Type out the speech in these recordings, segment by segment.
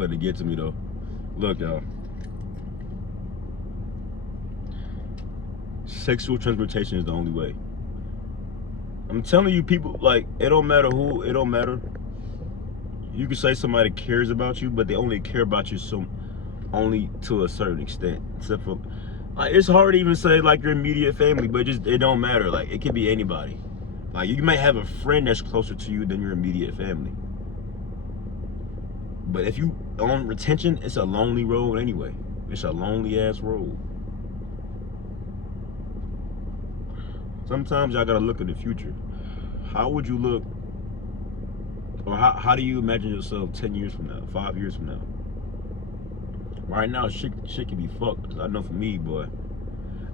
gonna let it get to me though. Look, y'all. Sexual transportation is the only way. I'm telling you, people, like, it don't matter who, it don't matter. You can say somebody cares about you, but they only care about you only to a certain extent. Except for, like, it's hard to even say like your immediate family, but it don't matter. Like, it could be anybody. Like, you may have a friend that's closer to you than your immediate family. But if you on retention, it's a lonely road anyway. It's a lonely ass road. Sometimes y'all gotta look at the future. How would you look, or how do you imagine yourself 10 years from now, 5 years from now? Right now, shit can be fucked. Cause I know for me, boy,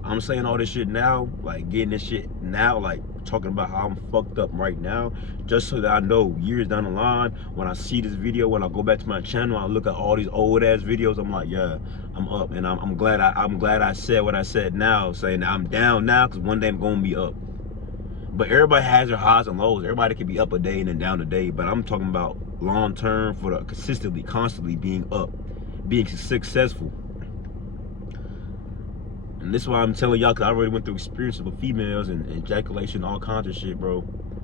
I'm saying all this shit now, like getting this shit now, like talking about how I'm fucked up right now, just so that I know years down the line, when I see this video, when I go back to my channel, I look at all these old ass videos, I'm like, yeah, I'm up, and I'm glad I said what I said now, saying that I'm down now, cause one day I'm gonna be up. But everybody has their highs and lows. Everybody can be up a day and then down a day, but I'm talking about long term, for the consistently, constantly being up, being successful. And this is why I'm telling y'all, cause I already went through experiences with females and ejaculation, all kinds of shit, bro.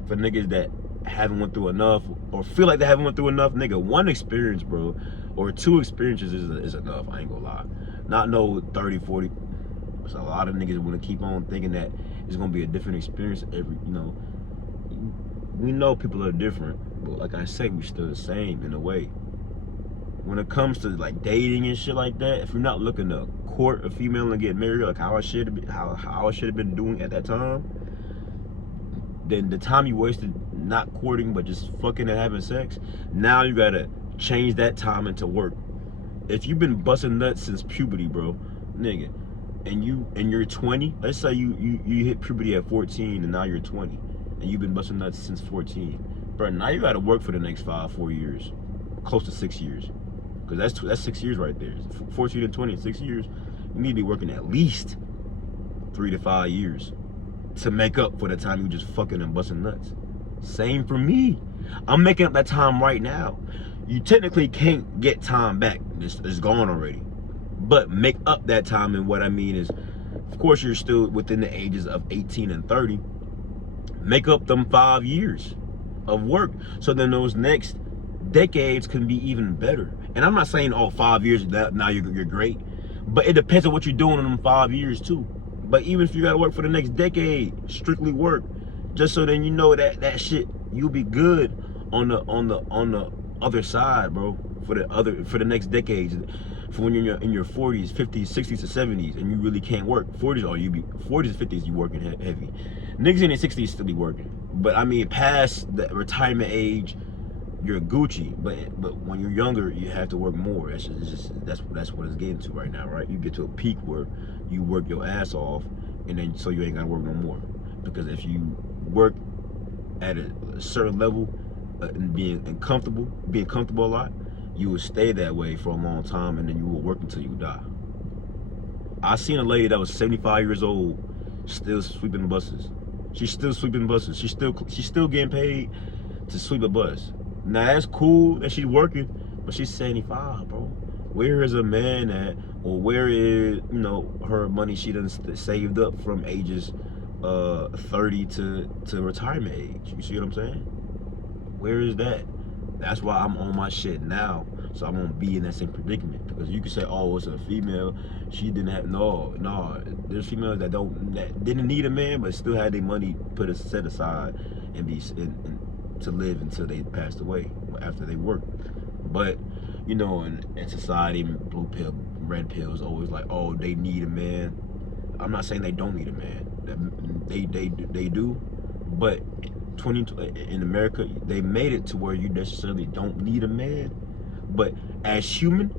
For niggas that haven't went through enough, or feel like they haven't went through enough, nigga, one experience, bro, or 2 experiences is enough. I ain't gonna lie. Not no 30, 40. So a lot of niggas want to keep on thinking that it's gonna be a different experience every, you know. We know people are different, but like I say, we still the same in a way. When it comes to like dating and shit like that, if you're not looking to court a female and get married, like how I should have been doing at that time, then the time you wasted not courting but just fucking and having sex, now you gotta change that time into work. If you've been busting nuts since puberty, bro, nigga, and you're 20, let's say you hit puberty at 14 and now you're 20, and you've been busting nuts since 14, bro, now you gotta work for the next 4 years, close to 6 years. Because that's 6 years right there. 14 and 20, 6 years. You need to be working at least 3 to 5 years to make up for the time you just fucking and busting nuts. Same for me. I'm making up that time right now. You technically can't get time back. It's gone already. But make up that time, and what I mean is, of course, you're still within the ages of 18 and 30. Make up them 5 years of work, so then those next decades can be even better. And I'm not saying all 5 years that now you're great, but it depends on what you're doing in them 5 years too. But even if you gotta work for the next decade, strictly work, just so then you know that shit, you'll be good on the other side, bro, for the next decades. For when you're in your 40s, 50s, 60s, or 70s, and you really can't work. 40s, or 40s, 50s, you working heavy. Niggas in their 60s still be working, but I mean, past the retirement age, you're Gucci. But when you're younger, you have to work more. That's what it's getting to right now, right? You get to a peak where you work your ass off, and then so you ain't gotta work no more. Because if you work at a certain level and being comfortable a lot, you will stay that way for a long time, and then you will work until you die. I seen a lady that was 75 years old, still sweeping buses. She's still sweeping buses. She's still getting paid to sweep a bus. Now that's cool that she's working, but she's 75, bro. Where is a man at, or where is, you know, her money she done saved up from ages 30 to retirement age? You see what I'm saying? Where is that? That's why I'm on my shit now, so I won't be in that same predicament. Because you could say, oh, it's a female, she didn't have, no. There's females that didn't need a man, but still had their money set aside and to live until they passed away after they worked. But you know, in society, blue pill, red pill is always like, oh, they need a man. I'm not saying they don't need a man. They do, but in America, they made it to where you necessarily don't need a man. But as human,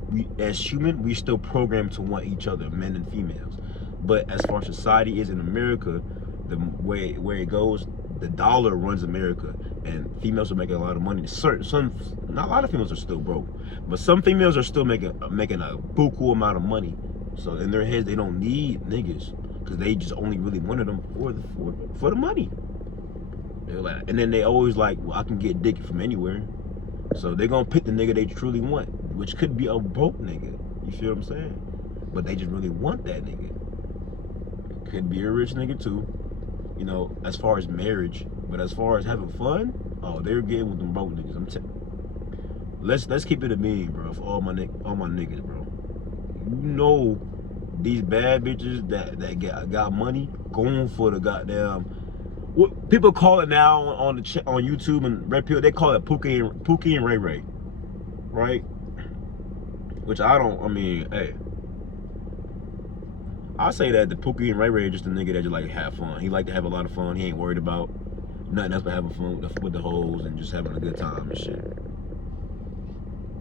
we still programmed to want each other, men and females. But as far as society is in America, the way it goes, the dollar runs America, and females are making a lot of money. Not a lot of females are still broke, but some females are still making a buku amount of money. So in their heads, they don't need niggas, because they just only really wanted them for the money. They're like, and then they always like, well, I can get dick from anywhere. So they're gonna pick the nigga they truly want. which could be a broke nigga. You feel what I'm saying? But they just really want that nigga. Could be a rich nigga too, you know, as far as marriage. But as far as having fun, oh, they're getting with them broke niggas. Let's keep it a bean, bro. For all my niggas, bro. You know, these bad bitches that got money going for the goddamn. What people call it now on YouTube and Red Pill, they call it Pookie and Ray Ray, right? Which I mean, hey, I say that the Pookie and Ray Ray is just a nigga that just like have fun. He like to have a lot of fun. He ain't worried about nothing else but having fun with the hoes and just having a good time and shit.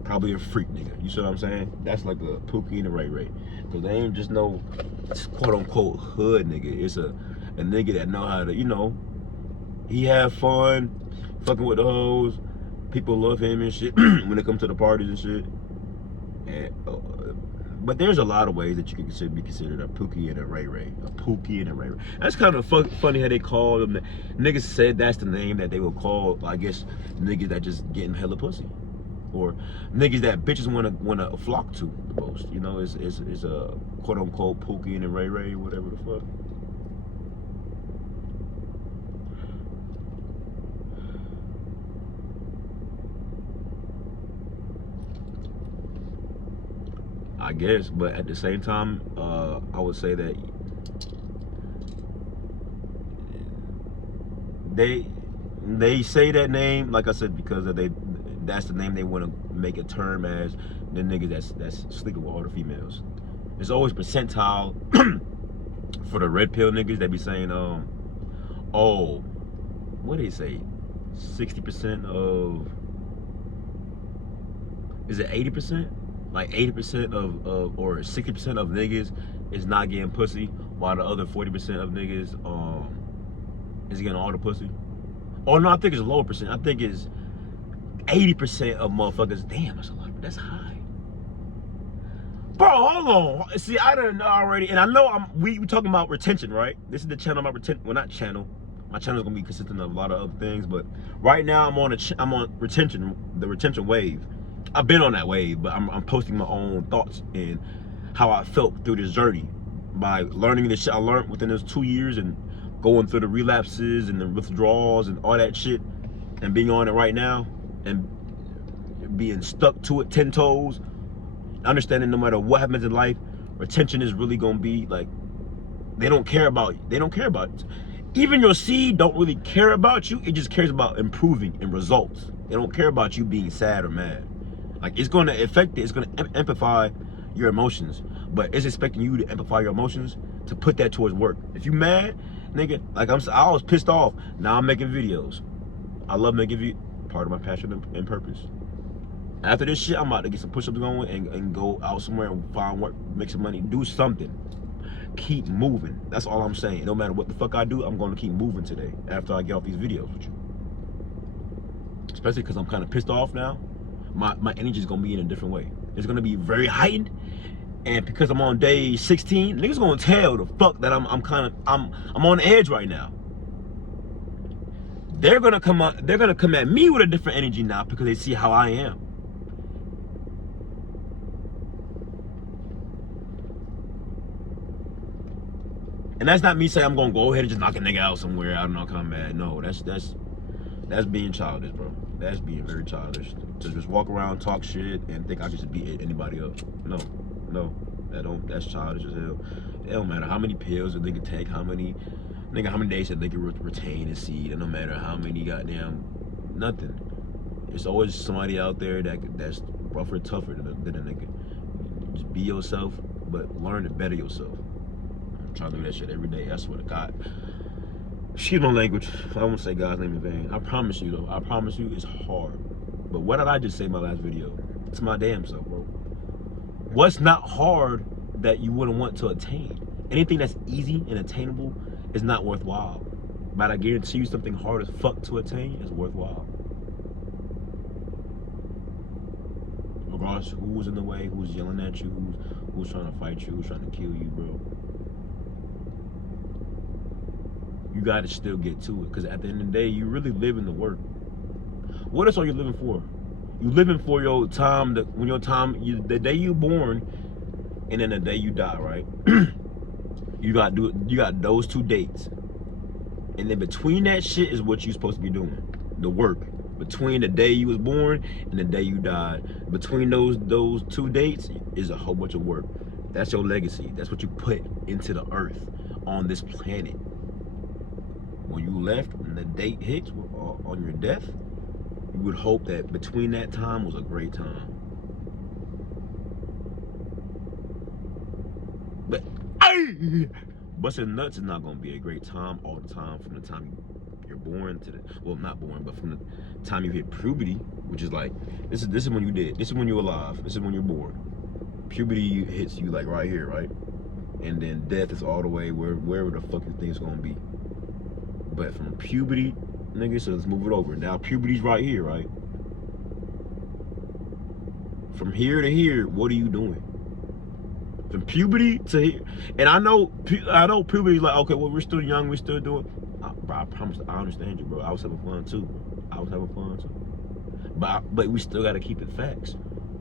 Probably a freak nigga. You see what I'm saying? That's like a Pookie and a Ray Ray. Cause they ain't just no quote unquote hood nigga. It's a nigga that know how to, you know, he have fun, fucking with the hoes. People love him and shit when it comes to the parties and shit. And, but there's a lot of ways that you can be considered a Pookie and a Ray Ray. A Pookie and a Ray Ray. That's kind of funny how they call them. Niggas said that's the name that they will call, I guess, niggas that just getting hella pussy. Or niggas that bitches wanna flock to the most. You know, it's a quote unquote Pookie and a Ray Ray, whatever the fuck. I guess, but at the same time, I would say that they say that name, like I said, because that's the name they want to make a term as the niggas that's sleeping with all the females. There's always percentile for the red pill niggas. They be saying, oh, what do they say? 60% of, is it 80%? Like 80% of or 60% of niggas is not getting pussy, while the other 40% of niggas is getting all the pussy. Oh no, I think it's a lower percent. I think it's 80% of motherfuckers. Damn, that's a lot. That's high. Bro, hold on. See, I didn't know already, and I know we talking about retention, right? This is the channel about retention. Well, not channel. My channel is gonna be consistent of a lot of other things, but right now I'm on retention, the retention wave. I've been on that wave, but I'm posting my own thoughts and how I felt through this journey by learning the shit I learned within those 2 years and going through the relapses and the withdrawals and all that shit, and being on it right now and being stuck to it 10 toes, understanding no matter what happens in life, retention is really gonna be like, they don't care about it. Even your seed don't really care about you. It just cares about improving and results. They don't care about you being sad or mad. Like, it's gonna affect it. It's gonna amplify your emotions, but it's expecting you to amplify your emotions to put that towards work. If you mad, nigga, like I was pissed off. Now I'm making videos. I love making videos. Part of my passion and purpose. After this shit, I'm about to get some push-ups going and go out somewhere and find work, make some money, do something. Keep moving. That's all I'm saying. No matter what the fuck I do, I'm gonna keep moving today after I get off these videos with you. Especially because I'm kind of pissed off now. My energy is gonna be in a different way. It's gonna be very heightened, and because I'm on day 16, niggas gonna tell the fuck that I'm on the edge right now. They're gonna come at me with a different energy now because they see how I am. And that's not me saying I'm gonna go ahead and just knock a nigga out somewhere. I don't know, come mad. No, that's being childish, bro. That's being very childish. To just walk around, talk shit, and think I can just beat anybody up. No, that's childish as hell. It don't matter how many pills a nigga take, how many days that they can retain a seed, and no matter how many goddamn nothing. There's always somebody out there that's rougher and tougher than a nigga. Just be yourself, but learn to better yourself. I'm trying to do that shit every day. I swear to God. Excuse my language. I won't say God's name in vain. I promise you though. I promise you it's hard. But what did I just say in my last video? It's my damn self, bro. What's not hard that you wouldn't want to attain? Anything that's easy and attainable is not worthwhile. But I guarantee you something hard as fuck to attain is worthwhile. Regardless who's in the way, who's yelling at you, who's trying to fight you, who's trying to kill you, bro. You gotta still get to it, because at the end of the day, you really live in the work. What else are you living for? You living for your time, when your time, the day you born, and then the day you die, right? You got those 2 dates, and then between that shit is what you supposed to be doing, the work. Between the day you was born and the day you died, between those 2 dates is a whole bunch of work. That's your legacy. That's what you put into the earth on this planet. When you left, when the date hits on your death, you would hope that between that time was a great time. But busting nuts is not gonna be a great time all the time. From the time you're born to the, well, not born, but from the time you hit puberty, which is like, this is when you did. This is when you're alive. This is when you're born. Puberty hits you like right here, right? And then death is all the way wherever the fuck you think it's gonna be. But from puberty, nigga, so let's move it over. Now puberty's right here, right? From here to here, what are you doing? From puberty to here. And I know puberty's like, okay, well, we're still young, we're still doing. Bro, I promise, I understand you, bro. I was having fun too. But we still gotta keep it facts.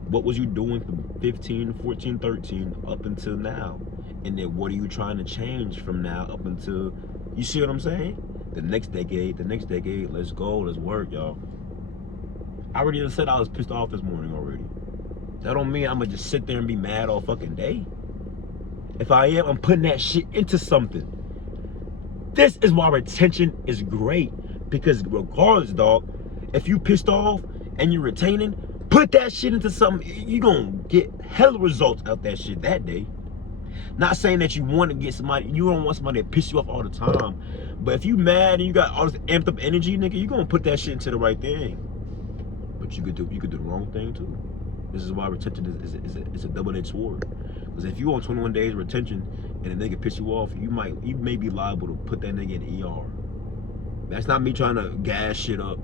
What was you doing from 15, 14, 13 up until now? And then what are you trying to change from now up until, you see what I'm saying? The next decade, let's go, let's work, y'all. I already said I was pissed off this morning already. That don't mean I'm gonna just sit there and be mad all fucking day. If I am, I'm putting that shit into something. This is why retention is great. Because regardless, dog, if you pissed off and you're retaining, put that shit into something. You gonna get hella results out that shit that day. Not saying that you want to get somebody, you don't want somebody to piss you off all the time. But if you mad and you got all this amped up energy, nigga, you gonna put that shit into the right thing. But you could do the wrong thing too. This is why retention is a double-edged sword. Because if you on 21 days retention and a nigga piss you off, you may be liable to put that nigga in ER. That's not me trying to gas shit up.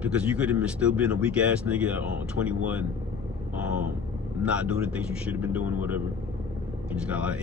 Because you could have still been a weak ass nigga on 21, not doing the things you should have been doing, whatever. You just got a lot of